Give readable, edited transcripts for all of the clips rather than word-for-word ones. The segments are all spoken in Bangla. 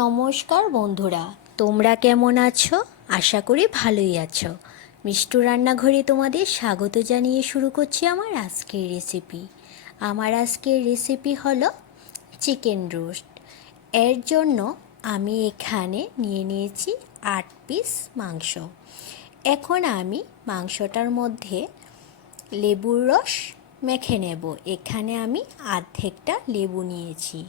নমস্কার বন্ধুরা, তোমরা কেমন আছো? আশা করি ভালোই আছো। মিষ্টু রান্নাঘরে তোমাদের স্বাগত জানিয়ে শুরু করছি আমার আজকের রেসিপি। আমার আজকের রেসিপি হলো চিকেন রোস্ট। এর জন্য আমি এখানে নিয়ে নিয়েছি 8 পিস মাংস। এখন আমি মাংসটার মধ্যে লেবুর রস মেখে নেব। এখানে আমি অর্ধেকটা লেবু নিয়েছি।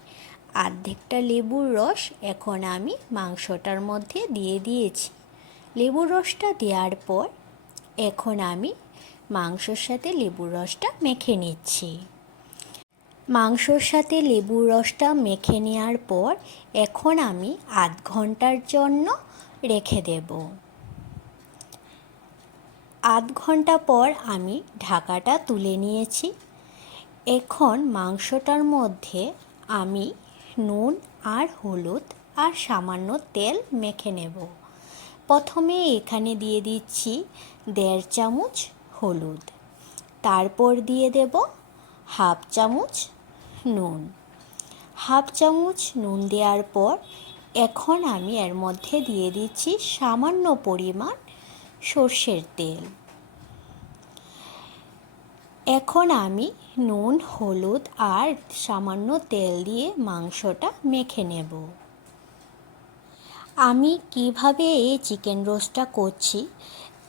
অর্ধেকটা লেবুর রস এখন আমি মাংসটার মধ্যে দিয়ে দিয়েছি। লেবুর রসটা দেওয়ার পর এখন আমি মাংসর সাথে লেবুর রসটা মেখে নিচ্ছি। মাংসর সাথে লেবুর রসটা মেখে নেওয়ার পর এখন আমি আধ ঘন্টার জন্য রেখে দেব। আধ ঘন্টা পর আমি ঢাকাটা তুলে নিয়েছি। এখন মাংসটার মধ্যে আমি নুন আর হলুদ আর সামান্য তেল মেখে নেব। প্রথমে এখানে দিয়ে দিচ্ছি 1.5 চামচ হলুদ, তারপর দিয়ে দেব হাফ চামচ নুন। হাফ চামচ নুন দেওয়ার পর এখন আমি এর মধ্যে দিয়ে দিচ্ছি সামান্য পরিমাণ সর্ষের তেল। এখন আমি নুন, হলুদ আর সামান্য তেল দিয়ে মাংসটা মেখে নেব। আমি কিভাবে এই চিকেন রোস্টটা করছি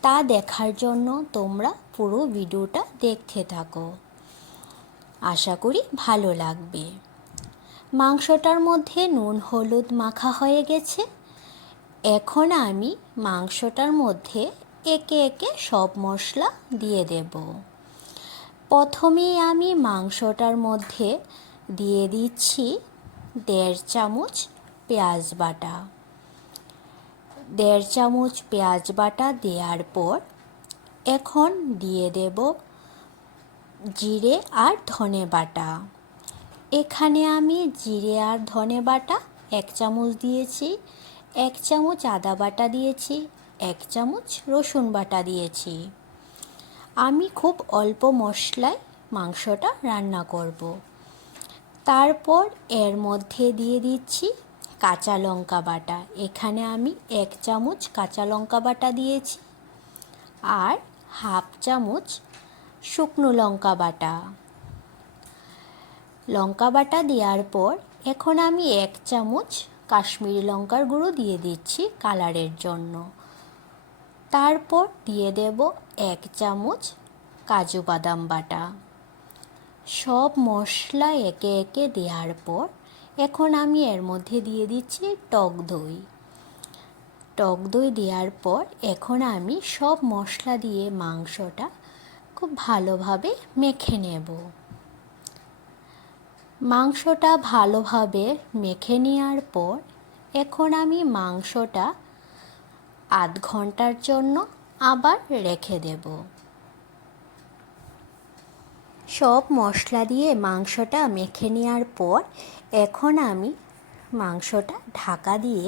তা দেখার জন্য তোমরা পুরো ভিডিওটা দেখতে থাকো। আশা করি ভালো লাগবে। মাংসটার মধ্যে নুন হলুদ মাখা হয়ে গেছে। এখন আমি মাংসটার মধ্যে একে একে সব মশলা দিয়ে দেব। প্রথমেই আমি মাংসটার মধ্যে দিয়ে দিচ্ছি 1.5 চামচ পেঁয়াজ বাটা। 1.5 চামচ পেঁয়াজ বাটা দেওয়ার পর এখন দিয়ে দেব জিরে আর ধনে বাটা। এখানে আমি জিরে আর ধনে বাটা 1 চামচ দিয়েছি, 1 চামচ আদা বাটা দিয়েছি, 1 চামচ রসুন বাটা দিয়েছি। আমি খুব অল্প মশলায় মাংসটা রান্না করব। তারপর এর মধ্যে দিয়ে দিচ্ছি কাঁচা লঙ্কা বাটা। এখানে আমি 1 চামচ কাঁচা লঙ্কা বাটা দিয়েছি আর হাফ চামচ শুকনো লঙ্কা বাটা। লঙ্কা বাটা দেওয়ার পর এখন আমি 1 চামচ কাশ্মীরি লঙ্কার গুঁড়ো দিয়ে দিচ্ছি কালারের জন্য। তারপর দিয়ে দেব 1 চামচ কাজু বাদাম বাটা। সব মশলা একে একে দেওয়ার পর এখন আমি এর মধ্যে দিয়ে দিচ্ছি টক দই। টক দই দেওয়ার পর এখন আমি সব মশলা দিয়ে মাংসটা খুব ভালোভাবে মেখে নেব। মাংসটা ভালোভাবে মেখে নেওয়ার পর এখন আমি মাংসটা আধ ঘন্টার জন্য আবার রেখে দেব। সব মশলা দিয়ে মাংসটা মেখে নেওয়ার পর এখন আমি মাংসটা ঢাকা দিয়ে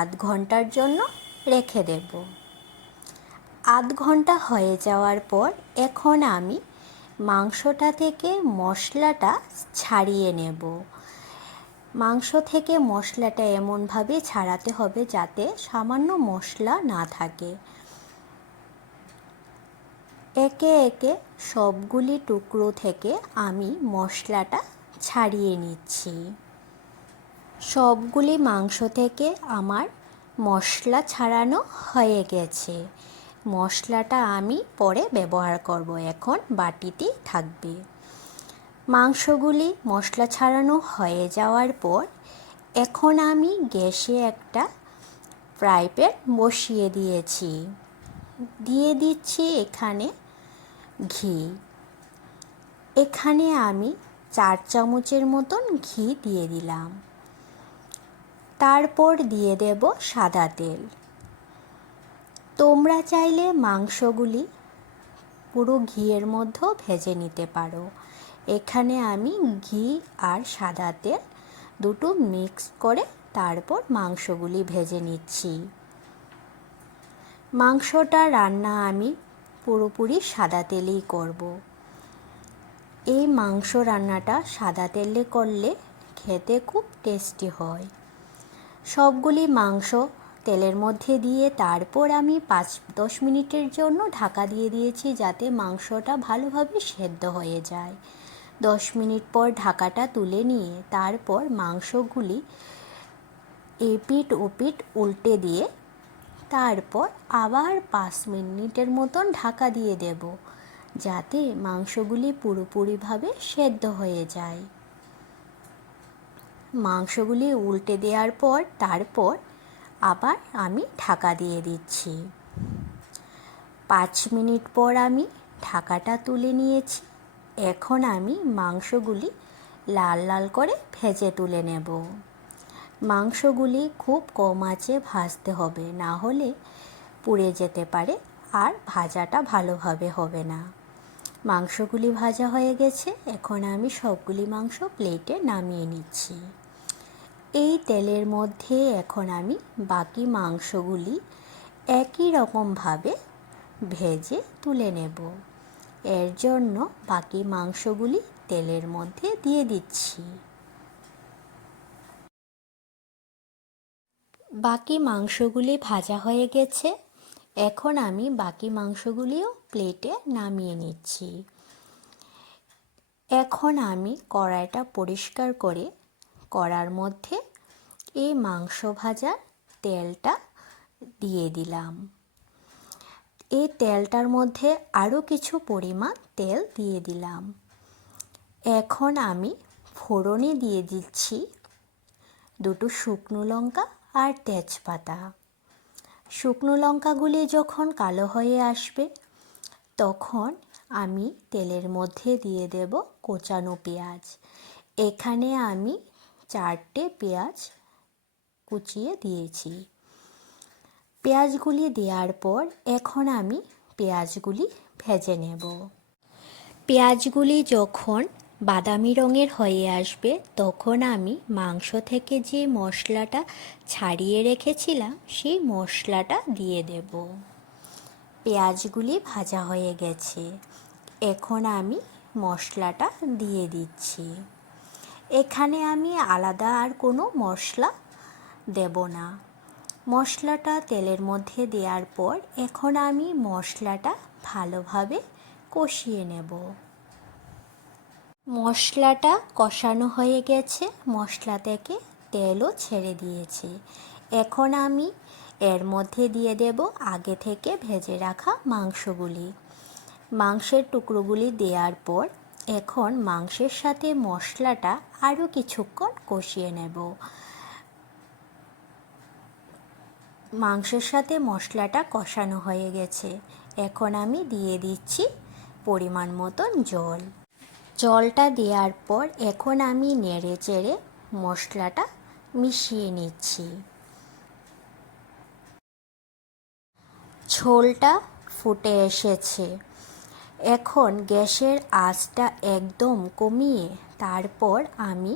আধ ঘন্টার জন্য রেখে দেব। আধ ঘন্টা হয়ে যাওয়ার পর এখন আমি মাংসটা থেকে মশলাটা ছাড়িয়ে নেব। মাংস থেকে মশলাটা এমনভাবে ছাড়াতে হবে যাতে সামান্য মশলা না থাকে। একে একে সবগুলি টুকরো থেকে আমি মশলাটা ছাড়িয়ে নিচ্ছি। সবগুলি মাংস থেকে আমার মশলা ছাড়ানো হয়ে গেছে। মশলাটা আমি পরে ব্যবহার করব, এখন বাটিতেই থাকবে। মাংসগুলি মশলা ছাড়ানো হয়ে যাওয়ার পর এখন আমি গ্যাসে একটা ফ্রাই প্যান বসিয়ে দিয়েছি। দিয়ে দিচ্ছি এখানে ঘি। এখানে আমি 4 চামচের মতন ঘি দিয়ে দিলাম। তারপর দিয়ে দেব সাদা তেল। তোমরা চাইলে মাংসগুলি পুরো ঘিয়ের মধ্যেও ভেজে নিতে পারো। এখানে আমি ঘি আর সাদা তেল দুটো মিক্স করে তারপর মাংসগুলি ভেজে নিচ্ছি। মাংসটা রান্না আমি পুরোপুরি সাদা তেলেই করব। এই মাংস রান্নাটা সাদা তেলে করলে খেতে খুব টেস্টি হয়। সবগুলি মাংস তেলের মধ্যে দিয়ে তারপর আমি 5-10 মিনিটের জন্য ঢাকা দিয়ে দিয়েছি, যাতে মাংসটা ভালোভাবে সেদ্ধ হয়ে যায়। 10 মিনিট পর ঢাকাটা তুলে নিয়ে তারপর মাংসগুলি এপিঠ ওপিঠ উল্টে দিয়ে তারপর আবার 5 মিনিটের মতন ঢাকা দিয়ে দেব, যাতে মাংসগুলি পুরোপুরিভাবে সেদ্ধ হয়ে যায়। মাংসগুলি উল্টে দেওয়ার পর তারপর আবার আমি ঢাকা দিয়ে দিচ্ছি। 5 মিনিট পর আমি ঢাকাটা তুলে নিয়েছি। এখন আমি মাংসগুলি লাল লাল করে ভেজে তুলে নেব। মাংসগুলি খুব কম আঁচে ভাজতে হবে, না হলে পুড়ে যেতে পারে আর ভাজাটা ভালোভাবে হবে না। মাংসগুলি ভাজা হয়ে গেছে, এখন আমি সবগুলি মাংস প্লেটে নামিয়ে নিচ্ছি। এই তেলের মধ্যে এখন আমি বাকি মাংসগুলি একই রকমভাবে ভেজে তুলে নেব। এর জন্য বাকি মাংসগুলি তেলের মধ্যে দিয়ে দিচ্ছি। বাকি মাংসগুলি ভাজা হয়ে গেছে, এখন আমি বাকি মাংসগুলিও প্লেটে নামিয়ে নিচ্ছি। এখন আমি কড়াইটা পরিষ্কার করে কড়ার মধ্যে এই মাংস ভাজার তেলটা দিয়ে দিলাম। এই তেলটার মধ্যে আরও কিছু পরিমাণ তেল দিয়ে দিলাম। এখন আমি ফোড়নে দিয়ে দিচ্ছি 2 শুকনো লঙ্কা আর তেজপাতা। শুকনো লঙ্কাগুলি যখন কালো হয়ে আসবে তখন আমি তেলের মধ্যে দিয়ে দেব কোচানো পেঁয়াজ। এখানে আমি 4টে পেঁয়াজ কুচিয়ে দিয়েছি। পেঁয়াজগুলি দেওয়ার পর এখন আমি পেঁয়াজগুলি ভেজে নেব। পেঁয়াজগুলি যখন বাদামি রঙের হয়ে আসবে তখন আমি মাংস থেকে যে মশলাটা ছাড়িয়ে রেখেছিলাম সেই মশলাটা দিয়ে দেব। পেঁয়াজগুলি ভাজা হয়ে গেছে, এখন আমি মশলাটা দিয়ে দিচ্ছি। এখানে আমি আলাদা আর কোনো মশলা দেব না। মশলাটা তেলের মধ্যে দেওয়ার পর এখন আমি মশলাটা ভালোভাবে কষিয়ে নেব। মশলাটা কষানো হয়ে গেছে, মশলা থেকে তেলও ছেড়ে দিয়েছে। এখন আমি এর মধ্যে দিয়ে দেব আগে থেকে ভেজে রাখা মাংসগুলি। মাংসের টুকরোগুলি দেওয়ার পর এখন মাংসের সাথে মশলাটা আরও কিছুক্ষণ কষিয়ে নেব। মাংসের সাথে মশলাটা কষানো হয়ে গেছে, এখন আমি দিয়ে দিচ্ছি পরিমাণ মতন জল। জলটা দেওয়ার পর এখন আমি নেড়ে চেড়ে মশলাটা মিশিয়ে নিচ্ছি। ঝোলটা ফুটে এসেছে, এখন গ্যাসের আঁচটা একদম কমিয়ে তারপর আমি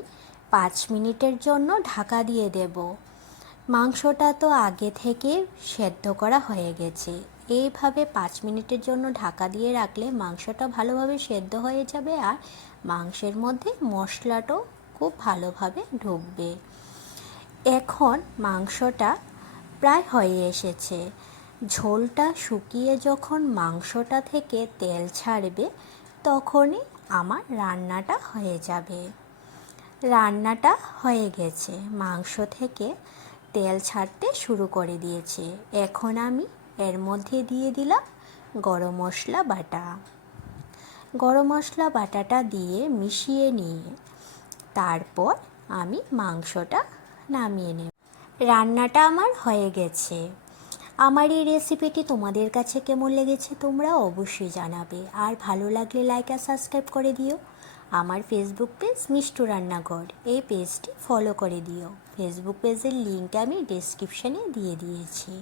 5 মিনিটের জন্য ঢাকা দিয়ে দেব। মাংসটা তো আগে থেকে সেদ্ধ করা হয়ে গেছে, এইভাবে 5 মিনিটের জন্য ঢাকা দিয়ে রাখলে মাংসটা ভালোভাবে সেদ্ধ হয়ে যাবে আর মাংসের মধ্যে মশলাটাও খুব ভালোভাবে ঢুকবে। এখন মাংসটা প্রায় হয়ে এসেছে। ঝোলটা শুকিয়ে যখন মাংসটা থেকে তেল ছাড়বে তখনই আমার রান্নাটা হয়ে যাবে। রান্নাটা হয়ে গেছে, মাংস থেকে তেল ছাড়তে শুরু করে দিয়েছে। এখন আমি এর মধ্যে দিয়ে দিলাম গরম মশলা বাটা। গরম মশলা বাটাটা দিয়ে মিশিয়ে নিয়ে তারপর আমি মাংসটা নামিয়ে নেব। রান্নাটা আমার হয়ে গেছে। আমার এই রেসিপিটি তোমাদের কাছে কেমন লেগেছে তোমরা অবশ্যই জানাবে, আর ভালো লাগলে লাইক আর সাবস্ক্রাইব করে দিও। আমার ফেসবুক পেজ মিষ্টু রান্নাঘর, এই পেজটি ফলো করে দিও। ফেসবুক পেজের লিঙ্ক আমি ডেসক্রিপশানে দিয়ে দিয়েছি।